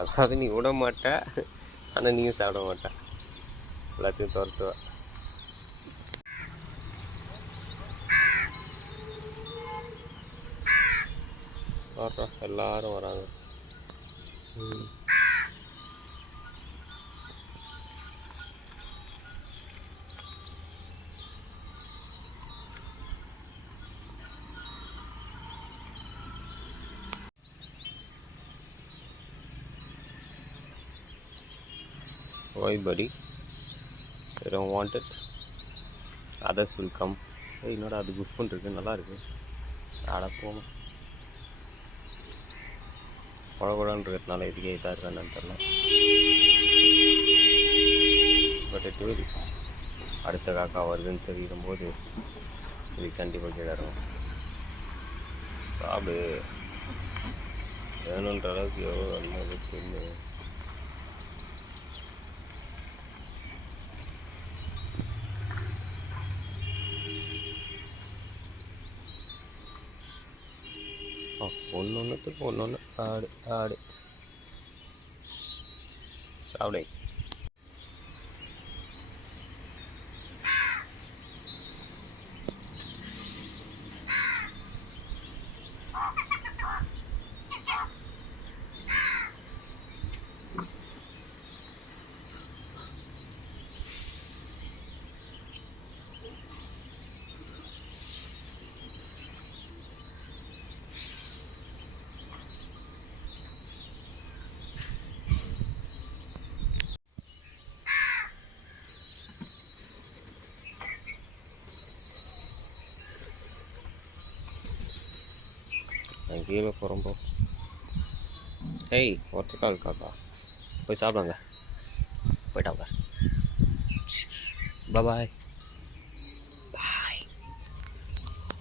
அதாவது நீ விட மாட்ட, ஆனால் நீயும் சாப்பிட மாட்ட, எல்லாத்தையும் துரத்துவ. வர்றோம், எல்லாரும் வராங்க. Why buddy? You don't want it? Others will come. என்னடா அது குஃப்னு இருக்குது, நல்லா இருக்குது. ஆட போகணும். குழகுழன்னு இருக்கிறதுனால இதுக்கே இதாக இருக்கான்னு தெரில. But it will. அடுத்த காக்கா வருதுன்னு தெரியும் போது இது கண்டிப்பாக கிடரும். சாப்பிடு, வேணுன்ற அளவுக்கு எவ்வளோ வேணுமோ தின்னு. ஒன்றுத்துக்கு ஒன்று ஆடு ஆடு சாப்பிடு. நான் கீழே போகிறோம்போ. ஏய், ஒருத்தக்கால் காக்கா போய் சாப்பிடுங்க, போயிட்டாங்க. பாய்.